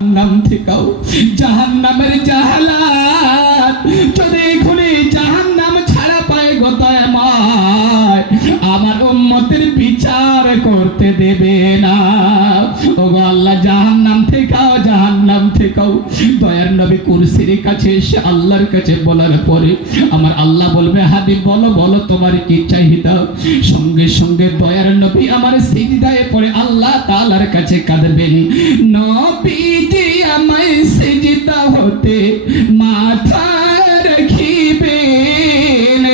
নাম থেকেও জাহান্নামের জাহালাত যদি খুলে জাহান্নাম ছাড়া পায় গো দয়াময় আমার উম্মতের বিচার করতে দেবে না। ওগো আল্লাহ জাহান্নাম থেকেও দয়ার নবী কুরসির কাছে এসে আল্লাহর কাছে বলার পরে আমার আল্লাহ বলবে হাবিব বলো বলো তোমার কি চাহিদা। সঙ্গে সঙ্গে দয়ার নবী আমার সিজদায় পড়ে আল্লাহ তাআলার কাছে কাঁদবেন, নবীজি আমায় সিজদা হতে মাথা রাখিবেন,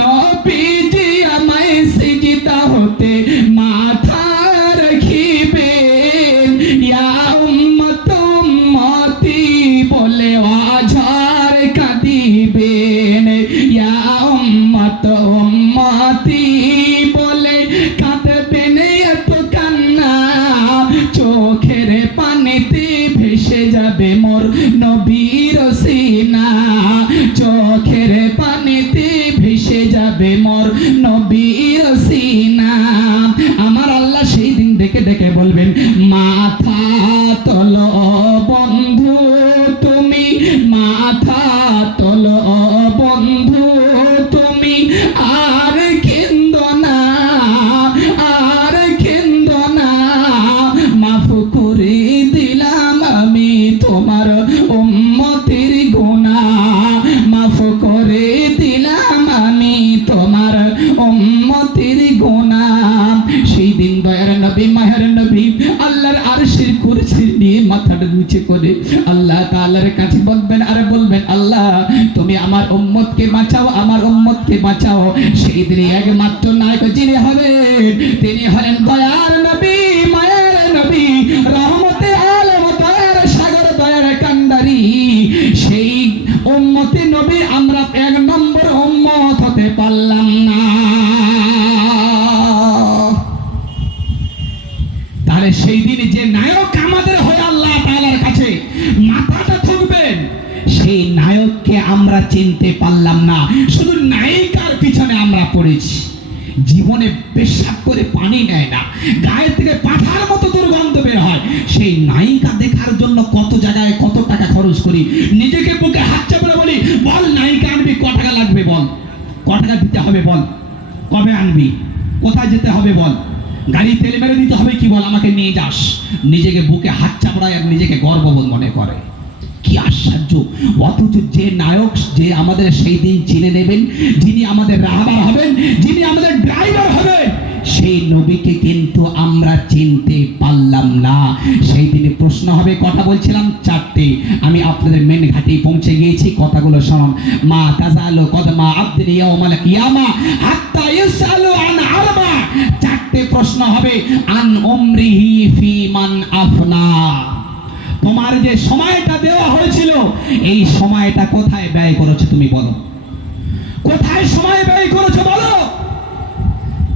নবীজি আমায় সিজদা হতে মাথা রাখিবেন, ইয়া উম্মত উম্মতি বলে আঝার কাঁদিবেন, ইয়া উম্মত উম্মতি বলে কাঁদবেন, এত কান্না চোখের পানিতে ভেসে যাবে মোর নবীর সিনা, চোখের পানিতে ভেসে যাবে মোর নবীর সিনা। আমার আল্লাহ সেই দিন ডেকে ডেকে বলবেন, মাথা তোলো বন্ধু তুমি, মাথা তোলো বন্ধু তুমি, আর কেন্দো না, আর কেন্দো না, মাফ করে দিলাম আমি তোমার উম্মতের গুনাহ, মাফ করে দিলাম আমি তোমার উম্মতের গুনাহ। সেই দিন দয়ার নবী মাহের নবী আল্লাহর আরশের কুরসি নিয়ে মাথাটা নিচে করে আল্লাহ তাআলার কাছে বলবেন আর বলবেন, আল্লাহ তুমি আমার উম্মতকে বাঁচাও, আমার উম্মতকে বাঁচাও। সেই দিন একমাত্র নায়ক যিনি হবেন তিনি হলেন দয়ার নবী মায়ের নবী রহমতে আলম দয়ার সাগর দয়ার কান্ডারি। সেই উম্মতে নবী আমরা এক নম্বর উম্মত হতে পারলাম না। তাহলে সেই দিন যে নায়ক আমাদের হয়ে আল্লাহ তাআলার কাছে মাথাটা ঠুকবেন সেই নায়ককে আমরা চিনতে পারলাম না, শুধু নায়িকার পিছনে আমরা পড়েছি। জীবনে পেশাব করে পানি নেয় না, গায়ে থেকে পাঠার মতো দুর্গন্ধ বের হয়, সেই নায়িকা দেখার জন্য কত জায়গায় কত টাকা খরচ করি। নিজেকে বুকে হাত চাপড়ে বলি, বল নায়িকা আনবি ক টাকা লাগবে বল, ক টাকা দিতে হবে বল, কবে আনবি, কোথায় যেতে হবে বল, গাড়ি তেল মেরে দিতে হবে কি বল, আমাকে নিয়ে যাস। নিজেকে বুকে হাত চাপড়ায় আর নিজেকে গর্ববোধ মনে করে। কি আশ্চর্য! অথচ যে নায়ক যে আমাদের সেই দিন চিনে নেবেন, যিনি আমাদের রাহবার হবেন, যিনি আমাদের ড্রাইভার হবেন, সেই নবীকে কিন্তু আমরা চিনতে পারলাম না। সেই দিনে প্রশ্ন হবে, কথা বলছিলাম চারটে, আমি আপনাদের মেন ঘাটে পৌঁছে গিয়েছি, কথাগুলো শুনুন। মা তাজালু কদমা আবদিন ইয়াউমাল কিয়ামা হাত্তা ইউসালু আন আরবা। চারটে প্রশ্ন হবে, আন উমরিহি ফি মান আফনা। তোমার যে সময়টা দেওয়া হয়েছিল এই সময়টা কোথায় ব্যয় করেছো তুমি বলো, কোথায় সময় ব্যয় করেছো বলো।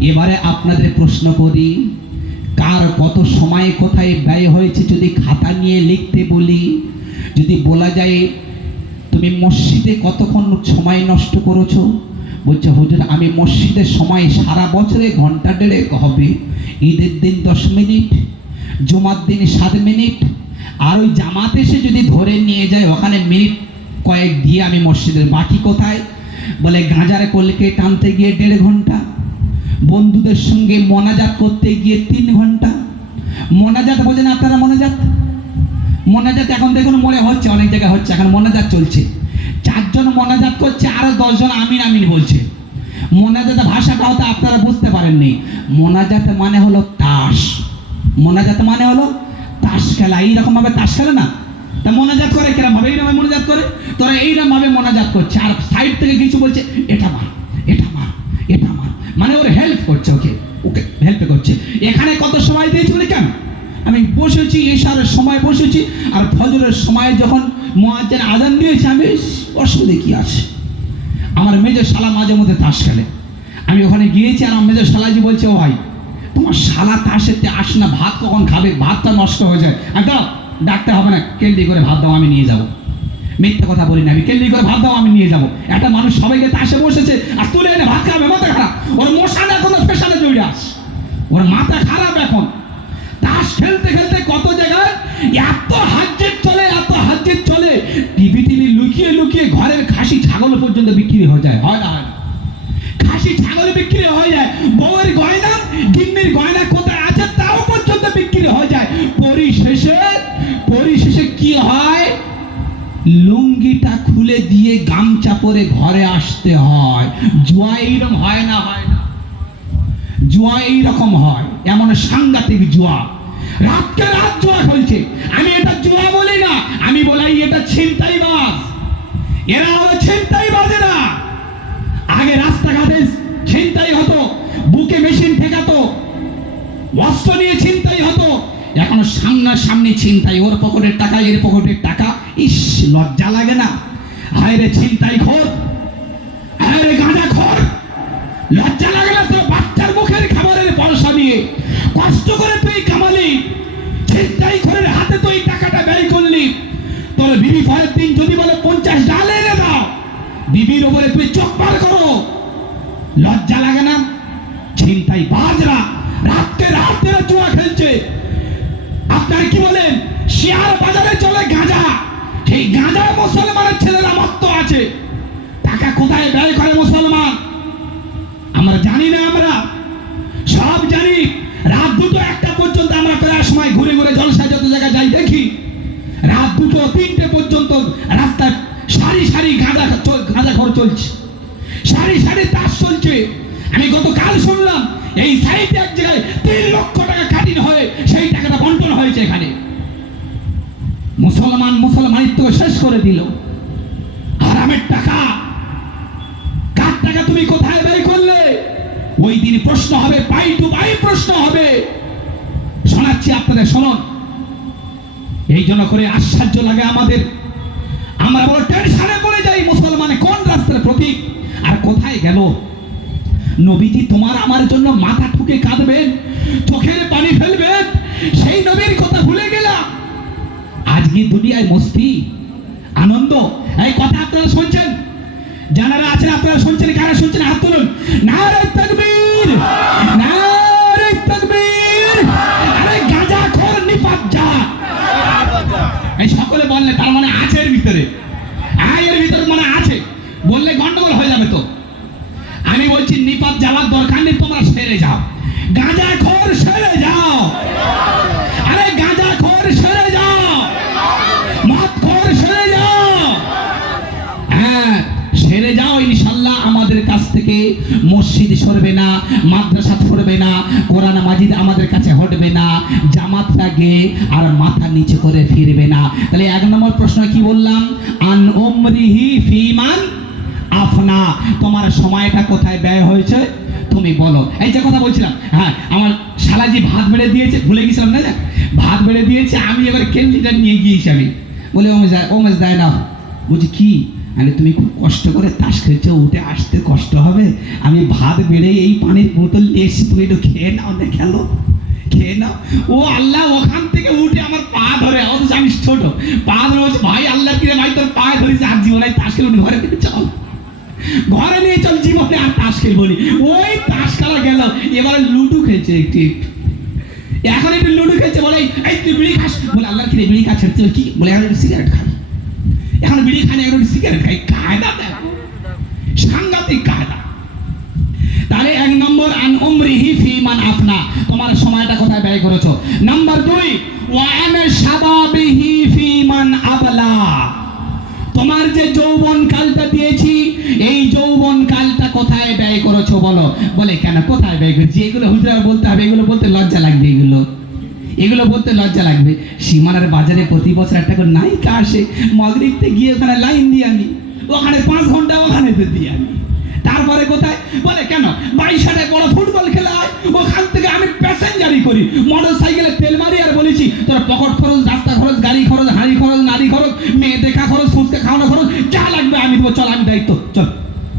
এবারে আপনাদের প্রশ্ন করি, কার কত সময় কোথায় ব্যয় হয়েছে যদি খাতা নিয়ে লিখতে বলি, যদি বলা যায় তুমি মসজিদে কতক্ষণ সময় নষ্ট করেছো, বলছে হুজুর আমি মসজিদের সময় সারা বছরে ঘন্টা দেড়েক হবে, ঈদের দিন 10 মিনিট, জুমার দিন 7 মিনিট, আর ওই জামাত এসে যদি ধরে নিয়ে যায় ওখানে মিনিট কয়েক দিয়ে আমি মসজিদের, বাকি কোথায়? বলে গাঁজার কলকে টানতে গিয়ে 1.5 ঘন্টা, বন্ধুদের সঙ্গে মোনাজাত করতে গিয়ে 3 ঘন্টা। মোনাজাত বোঝেন আপনারা? মোনাজাত এখন দেখুন মনে হচ্ছে, অনেক জায়গায় হচ্ছে, এখন মোনাজাত চলছে, 4 জন মোনাজাত করছে, আরো 10 জন আমিন আমিন বলছে। মোনাজাত ভাষাটা হয়তো আপনারা বুঝতে পারেননি। মোনাজাত মানে হলো তাস, মোনাজাত মানে হলো তাস খেলা। এইরকম ভাবে তাস খেলে না, তা মোনাজাত করে কিরকম ভাবে? এইরকম মোনাজাত করে, তোরা এইরকম ভাবে মোনাজাত করছে, আর সাইড থেকে কিছু বলছে এটা মার, এটা মার, এটা মার, মানে ওর হেল্প করছে, ওকে ওকে হেল্প করছে। এখানে কত সময় দিয়েছি বলে কেন? আমি বসেছি ইশারের সময় বসেছি, আর ফজরের সময় যখন মুয়াজ্জিন আযান দিয়েছে আমি অসুবিধে কি আছে। আমার মেজর শালা মাঝে মধ্যে তাস খেলে, আমি ওখানে গিয়েছি, আর আমার মেজর শালাজি বলছে, ও ভাই তোমার শালা তাসেতে আস না, ভাত কখন খাবে, ভাতটা নষ্ট হয়ে যায়। আর দাও, ডাকতে হবে না, কেন্দ্রি করে ভাত দাও আমি নিয়ে যাবো। মিথ্যা কথা বলি না, আমি কেন্দ্রি করে ভাত দাও আমি নিয়ে যাবো। একটা মানুষ সবাইকে তাসে বসেছে আর তুলে এনে ভাত খাবে, মাথা খারাপ, ওর মশাটা এখন স্পেশালে জড়িয়ে আস, ওর মাথা খারাপ। এখন তাস খেলতে খেলতে কত জায়গায় এত হাজ্জে বিক্রি হয়ে যায়, হয় না? হয় না? খাসি ছাগল বিক্রি হয়ে যায়, বউয়ের গয়না গিন্নির গয়না কোথায় আছে তাও পর্যন্ত বিক্রি হয়ে যায়। পরিশেষে কি হয়? লুঙ্গিটা খুলে দিয়ে গামছা পরে ঘরে আসতে হয়। জুয়া এইরকম হয় না? হয় না? জুয়া এইরকম হয়, এমন সাংঘাতিক জুয়া, রাতকে রাত জুয়া খেলছে। আমি এটা জুয়া বলি না, আমি বলাই এটা ছিনতাইবাজ। এরা হলো ছিনতাইবাজেরা। আগে রাস্তাঘাটে ছিনতাই হতো, বুকে মেশিন ঠেকাতো, অস্ত্র নিয়ে ছিনতাই হতো। এখন সামনাসামনি ছিনতাই, ওর পকেটের টাকা এর পকেটের টাকা। ইস, লজ্জা লাগে না? হায় রে ছিনতাই খোর, হায় রে গাঁজা খোর, লজ্জা লাগে না? তোর বাচ্চার মুখের খাবারের পয়সা দিয়ে কষ্ট করে তুই কামালি, ছিনতাই খোরের হাতে তুই টাকাটা ব্যয় করলি। তোর বিবি পরের দিন যদি বলে 50 ডাল এনে দাও, বিবির ওপরে তুই চোখ পার করো, লজ্জা লাগে না? ছিনতাই বাজরা রাতে রাতে জুয়া খেলছে। আপনারা কি বলেন? শেয়ার বাজারে চলে গাঁজা, সেই গাঁজা মুসলমানের ছেলেরা মত্ত আছে। টাকা কোথায় ব্যয় করে মুসলমান আমরা জানি না? আমরা সব জানি। রাত 2টো 1টা পর্যন্ত আমরা প্রায় সময় ঘুরে ঘুরে জলসা যত জায়গায় যাই দেখি, রাত 2টো 3টে পর্যন্ত রাস্তায় সারি সারি গাঁজাখোর চলছে, সারি সারি তাস চলছে। আমি গতকাল শুনলাম এই সাইডে এক জায়গায় 3 লক্ষ টাকা কাটিং হয়ে সেই টাকাটা বন্টন হয়েছে। এখানে মুসলমানিত্ব শেষ করে দিল। হারামের টাকা, কার টাকা তুমি কোথায় ব্যয় করলে? ওই দিন প্রশ্ন হবে, পাই টু পাই প্রশ্ন হবে। শোনাচ্ছি আপনাদের, শুনুন। এই জন্য করে আশ্চর্য লাগে আমাদের, আমরা বড় টেনশনে পড়ে যাই। মুসলমানে কোন রাস্তার প্রতীক আর কোথায় গেল? নবীজি তোমার আমার জন্য মাথা ঠুকে কাঁদবেন, চোখের পানি ফেলবেন, সেই নবীর কথা ভুলে গেলাম। আজকে দুনিয়ায় মস্তি আনন্দ, এই কথা আপনারা শুনছেন? যারা আছেন আপনারা শুনছেন, কারা শুনছেন হাত তুলুন। নারে তাকবীর, নারে তাকবীর। আরে গাঁজাখোর নিপাত যা, এই সকলে বললে তার মানে আছে এর ভিতরে, এর ভিতরে মানে আছে, বললে গন্ডগোল হয়ে যাবে। তো আমি বলছি নিপাত যাওয়ার দরকার নেই, তোমরা সেরে যাও, গাঁজাখোর সেরে যাও। আরে গাঁজাখোর সেরে যাও, মদখোর সেরে যাও। হ্যাঁ, সেরে যাও। ইনশাআল্লাহ আমাদের কাছ থেকে মসজিদ সরবে না, মাদ্রাসা সরবে না, কোরআন মাজিদ আমাদের কাছে হটবে না, জামাত লাগে আর মাথা নিচে করে ফিরবে না। তাহলে 1 নম্বর প্রশ্ন কি বললাম? আন উমরিহি ফিমান আফনা, তোমার সময়টা কোথায় ব্যয় হয়েছে তুমি বলো। এই যে কথা বলছিলাম, হ্যাঁ, আমার শালাজি ভাত বেড়ে দিয়েছে, ভুলে গেছিলাম না, ভাত বেড়ে দিয়েছে। আমি এবার কেটলিটা নিয়ে গিয়েছি, আমি বলে ওমেশ দেয় না। বলছি কি? আরে তুমি খুব কষ্ট করে তাস খেলছো, উঠে আসতে কষ্ট হবে, আমি ভাত বেড়ে এই পানির বোতল নিয়ে এসে তুমি একটু খেয়ে নাও, খেলো, খেয়ে নাও। ও আল্লাহ, ওখান থেকে উঠে আমার পা ধরে, অথচ আমি ছোট, পা ধরে বলছে, ভাই আল্লাহ কিরে ভাই তোর পায়ে ধরেছে, আর জীবনে তাস খেলো, ঘরে নিয়ে চল, ঘরে নিয়ে চল, জীবনে আর তাস খেলবো নি। ওই তাস খেলা গেল, এবারে লুডু খেলছে একটু, এখন একটু লুডু খেলছে। বলে এই তুই বিড়ি খাস? বলে আল্লাহ কিরে বিড়ি খাচ্ছে কি? বলে এখন একটু সিগারেট খাই, এখন বিড়ি খাই না, এখন সিগারেট খাই। কায়দা দেখ, সাংঘাতিক কায়দা। তাহলে 1 নম্বর আন উমরিহি ফিমান আফনা, তোমার সময়টা কোথায় ব্যয় করেছো। নাম্বার 2 ওয়া আন শাবাবিহি ফিমান আবলা, তোমার যে যৌবন কালটা দিয়েছি, এই যৌবন কালটা কোথায় ব্যয় করেছো বলো। বলে কেন কোথায় ব্যয় করেছি? এগুলো হুজুরা বলতে হবে, এগুলো বলতে লজ্জা লাগবে, এগুলো বলতে লজ্জা লাগবে। সীমানার বাজারে প্রতি বছর একটা করে নায়িকা আসে, মাগরিবতে গিয়ে ওখানে লাইন দিয়ে আনি, ওখানে 5 ঘন্টা ওখানে দিয়ে আনি। তারপরে কোথায়? বলে কেন 22 বড় ফুটবল খেলা হয়, ওখান থেকে আমি প্যাসেঞ্জারি করি, মোটর সাইকেলে তেল মারি, আর বলেছি তোর পকেট খরচ, রাস্তা খরচ, গাড়ি খরচ, হাঁড়ি খরচ, নারী খরচ, মেয়ে দেখা খরচ, ফুচকা খাওয়ানো খরচ, যা লাগবে আমি দেবো, চল আমি দায়িত্ব, চল।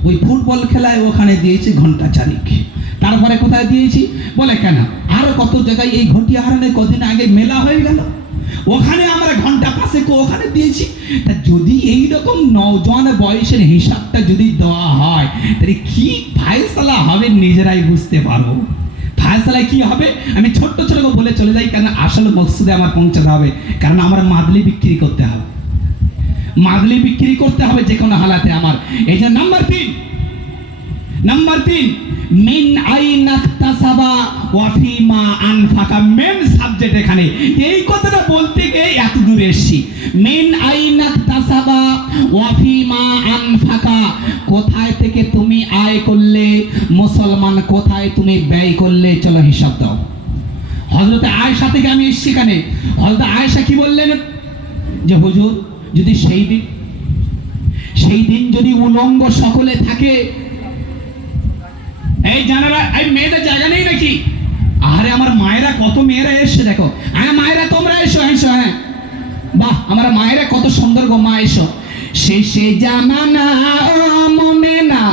ওই ফুটবল খেলায় ওখানে দিয়েছি ঘন্টা 4। তারপরে কোথায় দিয়েছি? বলে কেন আরো কত জায়গায় এই ঘটিয়া হারানের কদিন আগে মেলা হয়ে গেল, ওখানে আমরা ঘন্টা 5 ওখানে দিয়েছি। তা যদি এইরকম নওজোয়ান বয়সের হিসাবটা যদি দেওয়া হয়, তাহলে কি ফায়সালা হবে নিজেরাই বুঝতে পারো। ফায়সালায় কি হবে আমি ছোট্ট ছোট বলে চলে যাই, কারণ আসল মকসুদে আমার পৌঁছাতে হবে, কারণ আমার মাদলি বিক্রি করতে হবে। মাদলি বিক্রি করতে হবে যে কোনো হালাতে আমার। এই যে নাম্বার তিন মিন আইনা ইকতাসাবা ওয়া ফিমা আনফাকা, মেন সাবজেক্ট এখানে। এই কথাটা বলতে গিয়ে এত দূরে এসেছি। মিন আইনা ইকতাসাবা ওয়া ফিমা আনফাকা, কোথায় থেকে তুমি আয় করলে, মুসলমান কোথায় তুমি ব্যয় করলে, চলো হিসাব দাও। হযরত আয়েশা থেকে আমি এসেছি এখানে। হযরত আয়েশা কি বললেন যে হুজুর যদি সেই দিন যদি উলঙ্গ সকলে থাকে, এই জানারা এই মেয়েদের জায়গা নেই নাকি? আরে আমার মায়েরা, কত মেয়েরা এসছে দেখো। হ্যাঁ মায়েরা তোমরা এসো, এসো। হ্যাঁ বাহ, আমার মায়েরা কত সুন্দর গো, মা এসো। শেষে জামানা মনে না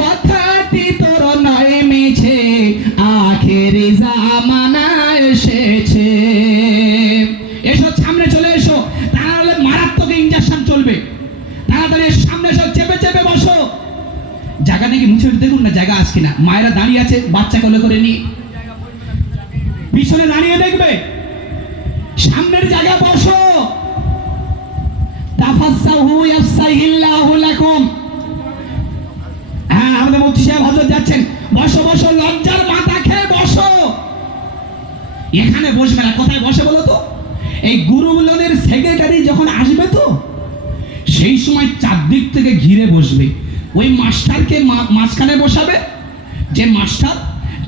কথাটি তোর নয় মিছে, আখেরি জামানা এসেছে। এসো সামনে চলে এসো, তাহলে মারাত্মক ইনজেকশন চলবে। তাড়াতাড়ি সামনে এসো, চেপে চেপে বসো। জায়গা নাকি মুছে দেখুন না জায়গা আছে কিনা। মায়েরা দাঁড়িয়ে আছে বাচ্চা কোলে করে নিয়ে, পিছনে দাঁড়িয়ে দেখবে, সামনের জায়গা বসো। তাফাসসাহু ইয়াফসাহিল্লাহু লাকুম। হ্যাঁ আমাদের মুফতি সাহেব হযরত যাচ্ছেন, বসো বসো, লজ্জার মাথা খেয়ে বসো। এখানে বসবে না, কোথায় বসে বলো তো? এই গুরুগুলোনের সেক্রেটারি যখন আসবে তো সেই সময় চারদিক থেকে ঘিরে বসবে। ওই মাস্টারকে মাঝখানে বসাবে, যে মাস্টার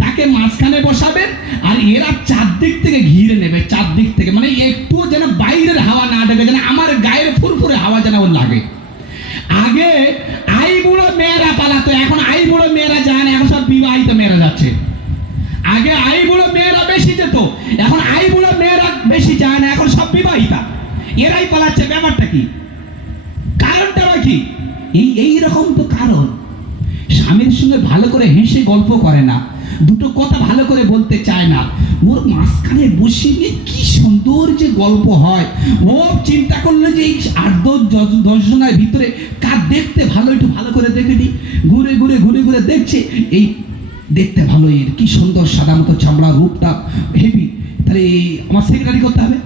তাকে মাঝখানে বসাবেন, আর এরা চারদিক থেকে ঘিরে নেবে, চারদিক থেকে, মানে একটু যেন বাইরের হাওয়া না ঢোকে, যেন আমার গায়ের ফুরফুরে হাওয়া যেন ওর লাগে। আগে আই বুড়ো মেয়েরা পালাতো, এখন আই বুড়ো মেয়েরা যায় না, এখন সব বিবাহিত মেয়েরা যাচ্ছে। আগে আই বুড়ো মেয়েরা বেশি যেত, এখন আই বুড়ো মেয়েরা বেশি যায় না, এখন সব বিবাহিতা, এরাই পালাচ্ছে। ব্যাপারটা কি, কারণটা কি? এই রকম তো কারণ। স্বামীর সঙ্গে ভালো করে হেসে গল্প করে না, দুটো কথা ভালো করে বলতে চায় না, ওর মাঝখানে বসে নিয়ে কি সুন্দর যে গল্প হয়। ও চিন্তা করলো যে এই 8-10 জনের ভিতরে কার দেখতে ভালো, একটু ভালো করে দেখে নি। ঘুরে ঘুরে দেখছে, এই দেখতে ভালো, এর কি সুন্দর সাদা মতো চামড়া, রূপটা হেভি, তাহলে আমার সেক্রেটারি করতে হবে।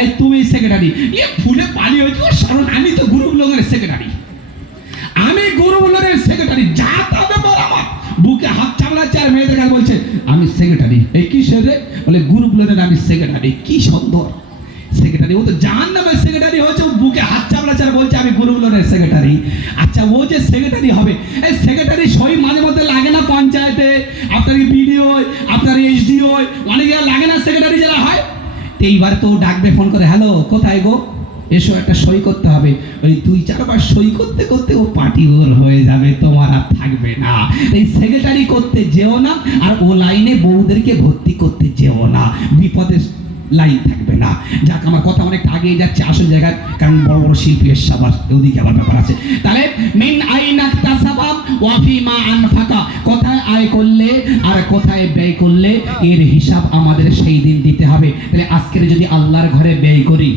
এই তুমি সেক্রেটারি, এ ফুলে পানি হয়েছে, আমি তো গুরুগুলোর সেক্রেটারি, আমি গুরুগুলোর সেক্রেটারি, যা তবে বল। আমার বুকে হাত চামড়াচ্ছে আর মেয়েদের কাছে বলছে আমি সেক্রেটারি। এই কি সেরে বলে গুরুগুলোর আমি সেক্রেটারি। কি সুন্দর সেক্রেটারি, ও তো জাহান্নামের সেক্রেটারি হয়েছে, ও বুকে হাত চামড়াচ্ছে আর বলছে আমি গুরুগুলোর সেক্রেটারি। আচ্ছা ও যে সেক্রেটারি হবে, এই সেক্রেটারি সই মাঝে মধ্যে লাগে না পঞ্চায়েতে, আপনার বিডিও, আপনার এসডিও, অনেক জায়গায় লাগে না সেক্রেটারি যারা হয়। এইবার তো ডাকবে ফোন করে, হ্যালো কোথায় গো, এসো একটা সই করতে হবে। ওই 2-4 বার সই করতে করতে ও পার্টি গোল হয়ে যাবে, তোমার আর থাকবে না। এই সেক্রেটারি করতে যেও না, আর ও লাইনে বউদেরকে ভর্তি করতে যেও না, বিপদের লাইন থাকবে না। যাক আমার কথা অনেকটা আগিয়ে যাচ্ছে আসল জায়গায়, কারণ বড় বড় শিল্পী এসে আবার ওদিকে আবার ব্যাপার আছে। তাহলে মিন আইনা ইকতাসাবা ওয়া ফিমা আনফাকা, কোথায় আয় করলে আর কোথায় ব্যয় করলে, এর হিসাব আমাদের সেই দিন দিতে হবে। তাহলে আজকের যদি আল্লাহর ঘরে ব্যয় করি,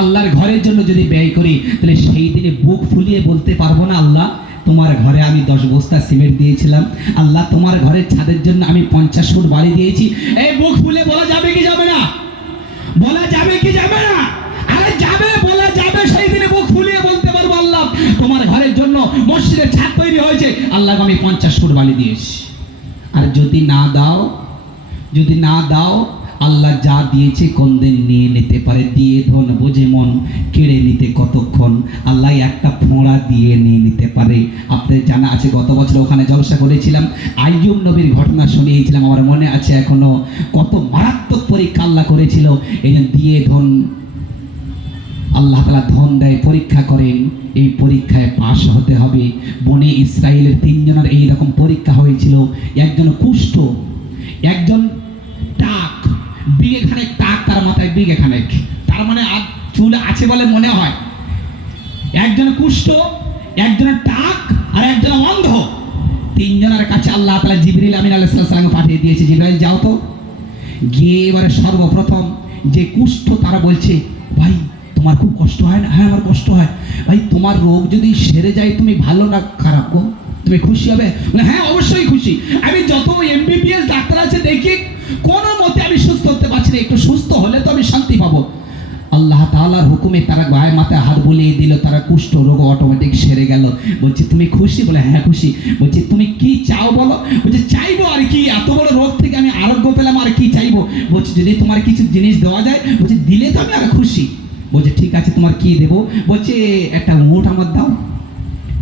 আল্লাহর ঘরের জন্য যদি ব্যয় করি, তাহলে সেই দিনে বুক ফুলিয়ে বলতে পারবো না আল্লাহ তোমার ঘরে আমি 10 বস্তা সিমেন্ট দিয়েছিলাম, আল্লাহ তোমার ঘরের ছাদের জন্য আমি 50 ফুট বাড়ি দিয়েছি। এই বুক ফুলে বলা যাবে কি যাবে না? বলা যাবে কি যাবে না? আরে যাবে, বলা যাবে। সেই দিনে বুক ফুলিয়ে বলতে পারবো আল্লাহ তোমার ঘরের জন্য মসজিদের ছাদ তৈরি হয়েছে, আল্লাহ আমি 50 ফুট বাড়ি দিয়েছি। আর যদি না দাও আল্লাহ যা দিয়েছে কোনদিন নিয়ে নিতে পারে, দিয়ে ধন বুঝে মন কেড়ে নিতে কতক্ষণ, আল্লাহ একটা ফোঁড়া দিয়ে নিয়ে নিতে পারে। আপনাদের জানা আছে গত বছর ওখানে জলসা করেছিলাম, আইয়ুব নবীর ঘটনা শুনিয়েছিলাম, আমার মনে আছে এখনো, কত মারাত্মক পরীক্ষা আল্লাহ করেছিল। এই জন্য দিয়ে ধন, আল্লাহ তাআলা ধন দেয়, পরীক্ষা করেন, এই পরীক্ষায় পাশ হতে হবে। বনে ইসরায়েলের 3 জনের এইরকম পরীক্ষা হয়েছিল। একজন কুষ্ঠ, একজন টাক, বিঘেখানেক টাক তার মাথায়, বিঘেখানেক, তার মানে চুল আছে বলে মনে হয়। একজন কুষ্ঠ, একজন টাক, আর একজন অন্ধ। 3 জনের কাছে আল্লাহ তাআলা জিবরিল আমিন আলাইহিস সালাম পাঠিয়ে দিয়েছে, জিবরাইল যাও তো। গিয়ে এবারে সর্বপ্রথম যে কুষ্ঠ তারা বলছে, ভাই তোমার খুব কষ্ট হয় না? হ্যাঁ আমার কষ্ট হয়। ভাই তোমার রোগ যদি সেরে যায় তুমি ভালো না খারাপ গো, তুমি খুশি হবে? হ্যাঁ অবশ্যই খুশি, আমি যত MBBS ডাক্তার আছে দেখি কোনো মতে আমি সুস্থ হতে পারছি না, একটু সুস্থ হলে তো আমি শান্তি পাবো। আল্লাহ তাআলার হুকুমে তারা গায়ে মাথায় হাত বুলিয়ে দিল, তারা কুষ্ঠ রোগ অটোমেটিক সেরে গেল। বলছে তুমি খুশি? বলে হ্যাঁ খুশি। বলছে তুমি কি চাও বলো? বলছে চাইবো আর কি, এত বড় রোগ থেকে আমি আরোগ্য পেলাম, আর কি চাইবো? বলছে যদি তোমার কিছু জিনিস দেওয়া যায়, বলছে দিলে তো আমি আর খুশি। বলছে ঠিক আছে তোমার কি দেবো? বলছে একটা উট আমার দাও।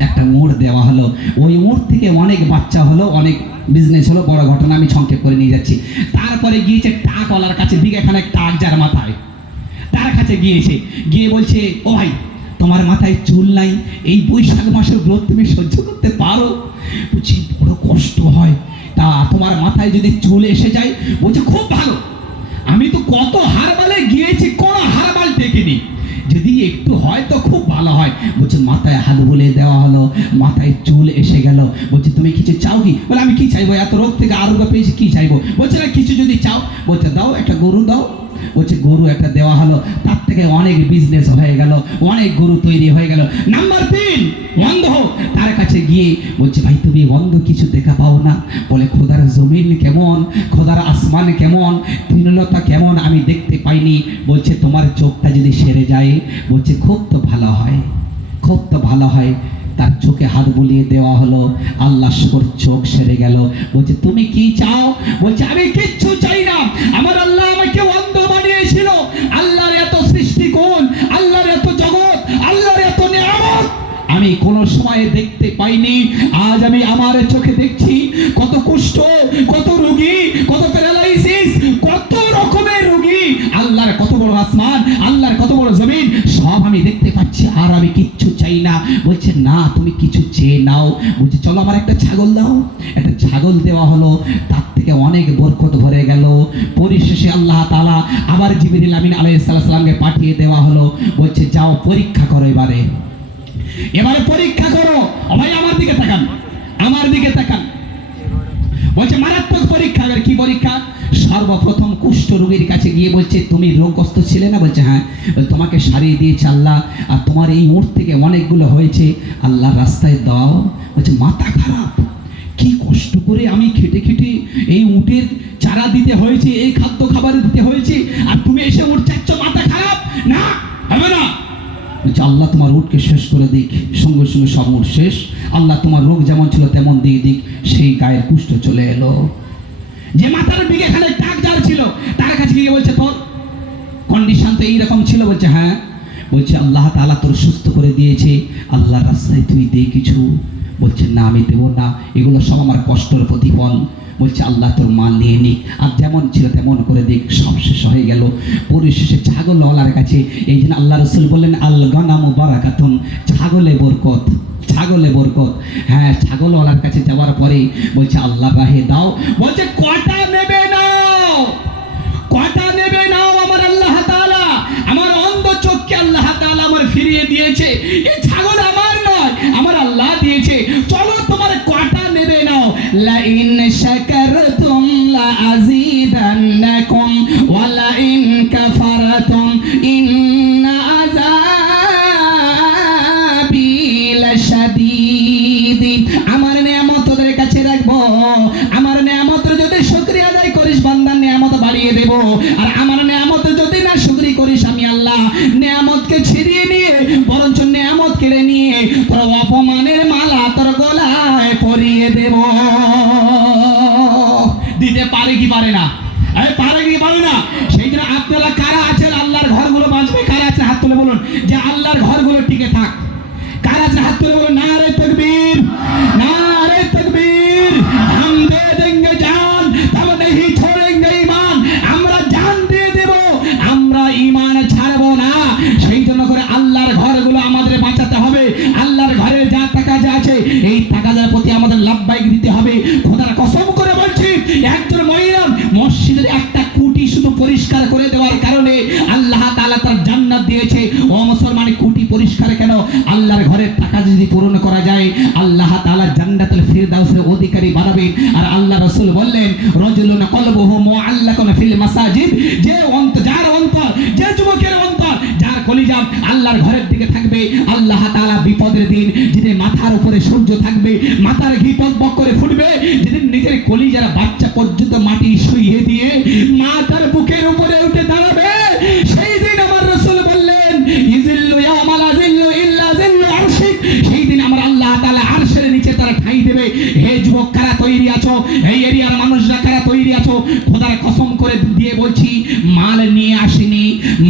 একটা উট দেওয়া হলো। ওই উট থেকে অনেক বাচ্চা হলো, অনেক বিজনেস হলো, বড় ঘটনা আমি সংক্ষেপ করে নিয়ে যাচ্ছি। তারপরে গিয়েছে টাকওয়ালার কাছে, বিঘাখানেক টাক যার মাথায়, তার কাছে গিয়েছে, গিয়ে বলছে ও ভাই তোমার মাথায় চুল নাই, এই বৈশাখ মাসের রোদ তুমি সহ্য করতে পারো? বলছি বড় কষ্ট হয়, তা তোমার মাথায় যদি চুল এসে যায়? বলছে খুব ভালো, আমি তো কত হারবালে গিয়েছি, কোনো হারবাল টেকেনি, যদি একটু হয় তো খুব ভালো হয়। বলছে মাথায় হাত বুলে দেওয়া হলো, মাথায় চুল এসে গেল। বলছে তুমি কিছু চাও কি? বলে আমি কি চাইবো, এত রোগ থেকে আরোগ্য পেয়েছি, কি চাইবো? বলছে না কিছু যদি চাও। বলছে দাও একটা গরু দাও। বলছে গরু একটা দেওয়া হলো, তার থেকে অনেক বিজনেস হয়ে গেল, অনেক গরু তৈরি হয়ে গেল। নাম্বার 3 অন্ধ, তার কাছে গিয়ে বলছে ভাই তুমি অন্ধ, কিছু দেখা পাও না? বলে খোদার জমিন কেমন, খোদার আসমান কেমন, তৃণলতা কেমন আমি দেখতে পাইনি। বলছে তোমার চোখটা যদি সেরে যায়, বলছে খুব তো ভালো হয়, খুব তো ভালো হয়। তার চোখে হাত বুলিয়ে দেওয়া হলো, আল্লাহ শুকর চোখ সেরে গেল। বলছে তুমি কি চাও? বলছে আমি কিচ্ছু চাই না, আমার আল্লাহ আমাকে অন্ধ বানিয়েছিল, আল্লাহর এত সৃষ্টিকোণ, আল্লাহর এত জগৎ, আল্লাহর এত নিয়ামত আমি কোন সময় দেখতে পাইনি। আজ আমি আমার চোখে দেখছি কত কুষ্ঠ, কত রোগী, কত প্যারালাইসিস, কত রকমের রোগী, আল্লাহর কত বড় আসমান, আল্লাহর কত বড় জমিন, সব আমি দেখতে পাচ্ছি, আর আমি কিচ্ছু চাই না। বলছে না তুমি কিছু চেয়ে নাও। বলছে চলো আমার একটা ছাগল দাও। একটা ছাগল দেওয়া হলো, তার থেকে অনেক বরকত ভরে গেল। পরিশেষে আল্লাহ তাআলা আবার জিবরিল আমিন আলাইহিস সালামকে পাঠিয়ে দেওয়া হলো। বলছে যাও পরীক্ষা করো, এবারে পরীক্ষা করো। ও ভাই আমার দিকে তাকান, আমার দিকে তাকান। বলছে মারাত্মক পরীক্ষা। কি পরীক্ষা? সর্বপ্রথম কুষ্ঠ রোগীর কাছে গিয়ে বলছে তুমি রোগগ্রস্ত ছিলে না? বলছে হ্যাঁ। তোমাকে সারিয়ে দিয়েছে আল্লাহ, আর তোমার এই উট থেকে অনেকগুলো হয়েছে, আল্লাহর রাস্তায় দাও। বলছে মাথা খারাপ, কি কষ্ট করে আমি খেটে খেটে এই উটের চারা দিতে হয়েছে, এই খাদ্য খাবার দিতে হয়েছে, আর তুমি এসে উট চাচ্ছ, মাথা খারাপ? না হবে না। আল্লাহ তোমার উটকে শেষ করে দিক, সঙ্গে সঙ্গে সব উট শেষ। আল্লাহ তোমার রোগ যেমন ছিল তেমন দিয়ে দিক। সেই গায়ের কুষ্ঠ চলে এলো। যে মাথার দিকে এখানে টাক যার ছিল, তার কাছে গিয়ে বলছে তোর কন্ডিশন তো এইরকম ছিল? বলছে হ্যাঁ। বলছে আল্লাহ তাআলা তোর সুস্থ করে দিয়েছে, আল্লাহর রাস্তায় তুই দে কিছু। বলছে না আমি দেবো না, এগুলো সব আমার কষ্টের প্রতিফল। বলছে আল্লাহ তোর মাল নিয়ে নি, আর যেমন ছিল তেমন করে দিক। সব শেষ হয়ে গেল। পরিশেষে ছাগলওয়ালার কাছে, এই জন্য আল্লাহ রাসূল বললেন আল গানামু বারাকাতুন, ছাগলে বরকত, ছাগলে বরকত। হ্যাঁ, ছাগলওয়ালার কাছে যাওয়ার পরে বলছে আল্লাহ রাহে দাও। বলছে কটা নেবে নাও, কটা নেবে নাও। আমার আল্লাহ তাআলা আমার অন্ধ চোখকে আল্লাহ তাআলা আমার ফিরিয়ে দিয়েছে, এই ছাগল আমার নয়, আমার আল্লাহ দিয়েছে। চলো তোমার কটা নেবে নাও। লা ইন শাকারতুম লা আযীদান্নাকুম ওয়া লা ইন কাফারতুম ইন্না আযাবি লাশাদীদ। আমার নিয়ামত তোদের কাছে রাখবো, আমার নিয়ামতের যদি শুকরিয়া আদায় করিস বান্দার নিয়ামত বাড়িয়ে দেব, আর আমার নিয়ামত যদি না শুকরি করিস আমি আল্লাহ নিয়ামতকে ছিনিয়ে নিয়ে বরঞ্চ নিয়ামত কেড়ে নিয়ে তোর অপমানের মালা তোর গলায় পরিয়ে দেব। দিতে পারে কি পারে না? পারে কি পারে না? সেই জন্য আপনারা কারা আছেন আল্লাহর ঘরগুলো বাঁচবে, কারা আছেন হাত তুলে বলুন যে আল্লাহর ঘরগুলো টিকে থাক। কারা আছেন হাত তুলে বলুন নারে তাকবীর, নারে তাকবীর। हम दे देंगे जान तब नहीं छोड़ेंगे ईमान। আমরা জান দিয়ে দেব, আমরা ঈমান ছাড়বো না। সেই জন্য করে আল্লাহর ঘরগুলো আমাদের বাঁচাতে হবে। আল্লাহর ঘরে যা টাকা যা আছে এই টাকার প্রতি আমাদের লাভবাইক দিতে হবে। খোদার কসম করে বলছি, একজন মহিলা মসজিদের একটা কুটি শুধু পরিষ্কার করে দেওয়ার কারণে আল্লাহ তাআলা তার জান্নাত দিয়েছে। ও মুসলমান, কুটি পরিষ্কার কেন? আল্লাহর ঘরের টাকা যদি পূরণ করা যায় আল্লাহ তাআলা জান্নাতুল ফিরদাউসের অধিকারী বানাবেন। আর আল্লাহ রাসূল বললেন রাজুলুন কলবুহু মুআল্লাকুন ফিল মাসাজিদ, যে যার অন্তর, যে যুবকের অন্তর, যার কলিজা আল্লাহর ঘরের দিকে থাকবে, আল্লাহ তাআলা বিপদের দিন যেদিন মাথার উপরে সূর্য থাকবে, মাথার ঘি টকবক করে ফুটবে, যেদিন নিজের কলিজার বাচ্চা পর্যন্ত মাটি শুইয়ে দিয়ে মা তার বুকের উপরে উঠে দাঁড়াবে, সেই দিন আমার রাসূল আছো, এই এরিয়ার মানুষরা কারা তৈরি আছো, খোদার কসম করে দিয়ে বলছি মাল নিয়ে আসিনি,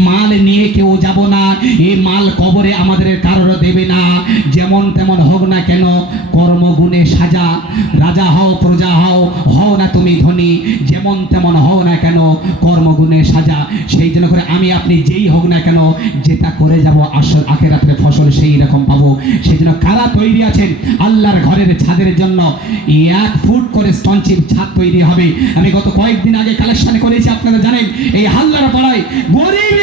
মাল নিয়ে কেউ যাব না, এই মাল কবরে আমাদের কারোর দেবে না। যেমন তেমন হোক না কেন, কর্মগুণে সাজা, রাজা হও প্রজা হও, হও না তুমি ধনী, যেমন তেমন হও না কেন কর্মগুণে সাজা। সেই জন্য করে আমি আপনি যেই হোক না কেন, যেটা করে যাব আসল আখিরাতের ফসল সেই রকম পাবো। সেই জন্য কারা তৈরি আছেন আল্লাহর ঘরের ছাদের জন্য? 1 ফুট করে স্টনচিপ ছাদ তৈরি হবে। আমি গত কয়েকদিন আগে কালেকশন করেছি, আপনারা জানেন এই হাল্লার পাড়ায় গরিব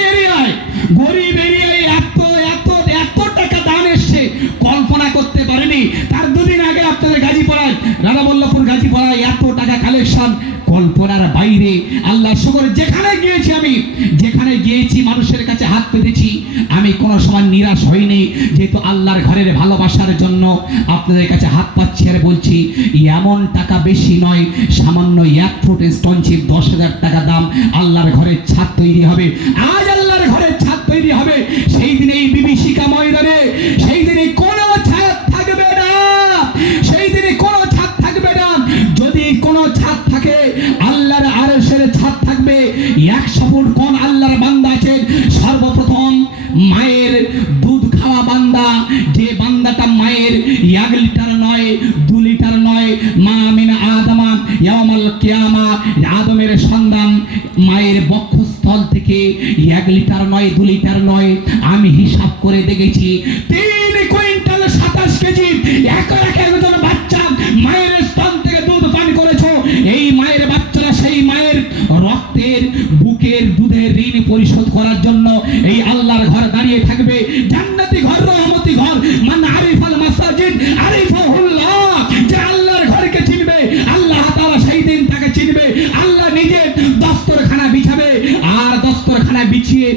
এরিয়ায় এত এত এত টাকা দাম এসছে কল্পনা করতে পারেনি। তার দুদিন আগে আপনাদের গাজীপাড়ায়, রাধাবল্লভপুর গাজীপাড়ায় এত টাকা কালেকশন কল্পনার বাইরে। আল্লাহ শুকর, যেখানে গিয়েছি মানুষের কাছে হাত পেতেছি, আমি কোনো সময় নিরাশ হইনি, যেহেতু আল্লাহর ঘরের ভালোবাসার জন্য আপনাদের কাছে হাত পাচ্ছি। আর বলছি এমন টাকা বেশি নয়, সামান্য 1 ফুট স্টোনচিপ 10,000 টাকা দাম। আল্লাহর ঘরের ছাদ তৈরি হবে, আজ আল্লাহর ঘরের ছাদ তৈরি হবে। সেই দিনে এই বিভীষিকা ময়দানে, সেই দিনে কোনো ছাদ থাকবে না, সেই দিনে কোনো ছাদ থাকবে না। যদি কোনো ছাদ থাকে আল্লাহর আরশের ছাদ থাকবে। 100 ফুট কোন আল্লাহর বান্দা আছেন? সর্বপ্রথম মায়ের দুধ খাওয়া বান্দা, যে বান্দাটা মায়ের 1 লিটার নয় 2 লিটার নয়, মা আমিনা আদমা ইয়াউমাল কিয়ামা, আদমের সন্তান মায়ের বক্ষস্থল থেকে 1 লিটার নয় 2 লিটার নয়, আমি হিসাব করে দেখেছি 3 কুইন্টাল 27 কেজি একজন বাচ্চা মায়ের স্তন থেকে দুধ পান করেছো। এই মায়ের বাচ্চারা সেই মায়ের রক্তের বুকের দুধের ঋণ পরিশোধ করার জন্য এই আল্লাহর ঘর দাঁড়িয়ে থাকবে। জান্নাতি ঘর, রহমতি ঘর, মান আরিফাল মাসাজিদ আরিফাহুল্লাহ। যে আল্লাহর ঘরকে চিনবে আল্লাহ তাআলা সেই দিন তাকে চিনবে। আল্লাহ নিজে দস্তরখানা বিছাবে, আর দস্তরখানা বিছিয়ে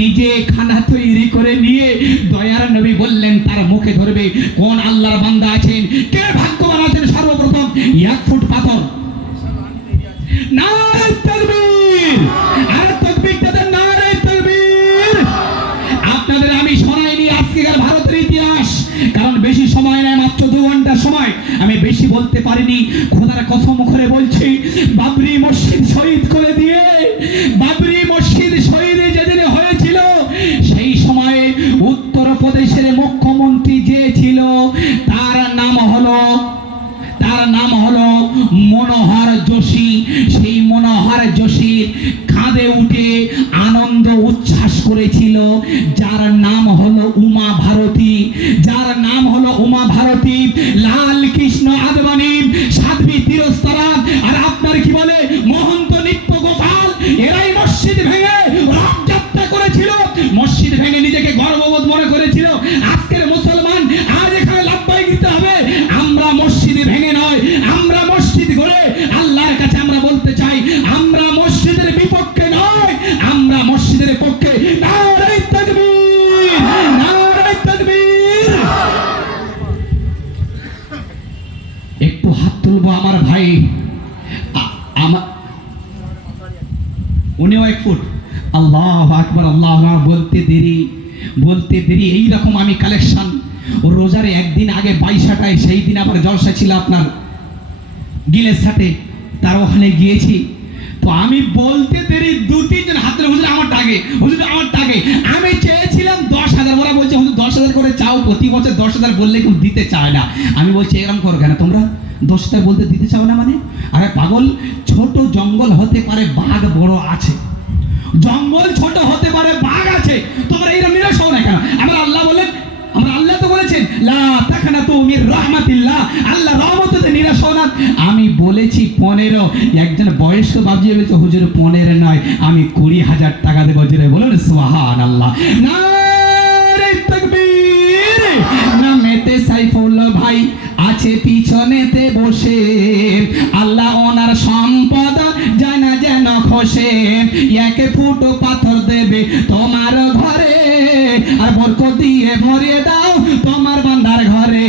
নিজে খানা তৈরি করে নিয়ে দয়ার নবী বললেন তার মুখে ধরবে। কোন আল্লাহর বান্দা আছেন? কে ভাগ্যবান আছেন? সর্বপ্রথম 1 ফুট পাথর। নারে তাকবীর, আরে তাকবীরটা দেন, নারে তাকবীর। আপনাদের আমি শোনাইনি আজকের ভারতের ইতিহাস, কারণ বেশি সময় নেই, মাত্র 2 ঘন্টার সময়, আমি বেশি বলতে পারিনি। খোদার কসম করে বলছি, বাবরি মসজিদ শহীদ করে দিয়ে, বাবরি মসজিদ শহীদ যেদিন হয়েছিল সেই সময়ে উত্তরপ্রদেশের মুখ্যমন্ত্রী যে ছিল তার নাম হলো মনোহর যোশী। সেই মনোহর যোশীর কাঁধে উঠে আনন্দ উচ্ছ্বাস করেছিল যার নাম হলো উমা ভারতী, যার নাম হলো উমা ভারতী, লাল কৃষ্ণ আদবানি, সাধ্বী তিরস্তারা, আর আপনার কি বলে মহন্ত নিত্য গোপাল, এরাই মসজিদ ভেঙে রথযাত্রা করেছিল, মসজিদ ভেঙে নিজেকে গর্ববোধ মনে করেছিল। আজকের মুসলমান আজ এখানে লাভবাই দিতে হবে। আমরা মসজিদ ভেঙে নয়, আমরা মসজিদ গড়ে আল্লাহর কাছে আমরা বলতে চাই, আমরা মসজিদের বিপক্ষে নয়, আমরা মসজিদের পক্ষে। নারে তাকবীর, নারে তাকবীর। একটু হাত তুলবো আমার ভাই, আমার উনিও 1 ফুট। আল্লাহু আকবার, আল্লাহু আকবার। বলতে দেরি এইরকম আমি কালেকশন রোজার একদিন আগে 22টায়, সেই দিন আবার জলসা ছিল আপনার গিলের সাথে, তার ওখানে গিয়েছি। তো আমি বলতে দেরি 2-3 জন হাতের হুজুর আমার টাকে, হুজুর আমার টাকে। আমি চেয়েছিলাম 10,000, ওরা বলছে হুজুর 10,000 করে চাও, প্রতি বছর 10,000 বললে কেউ দিতে চায় না। আমি বলছি এরকম করো কেন তোমরা, 10,000 বলতে দিতে চাও না মানে? আরে পাগল, ছোট জঙ্গল হতে পারে, বাঘ বড় আছে, জঙ্গল ছোট হতে পারে, বাঘ আছে, তোমরা এইরকম নিরাশ হও না কেন? আমার আল্লাহ বলেন, আমার আল্লাহ তো বলেছেন লা তাকনাতু মির রাহমাতিল্লাহ, আল্লাহ রহমতে নিরাশ হও না। আমি বলেছি 15, একজন বয়স্ক বাবজি বলেছে হুজুর 15 নয়, আমি 20,000 টাকা দেবো। জোরে বলুন সুবহানাল্লাহ। নারে তাকবীর। নামেতে সাইফুল ভাই আছে পিছনেতে বসে, আল্লাহ ওনার সম্পদ জানা যেন খসে, 1 ফুট পাথর দেবে তোমার ঘরে, আর বরকত দিয়ে ভরিয়ে দাও তোমার বান্দার ঘরে।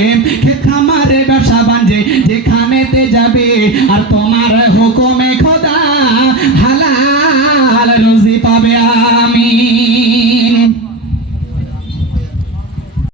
খামারে ব্যবসা বাণিজ্যে যেখানেতে যাবে, আর তোমার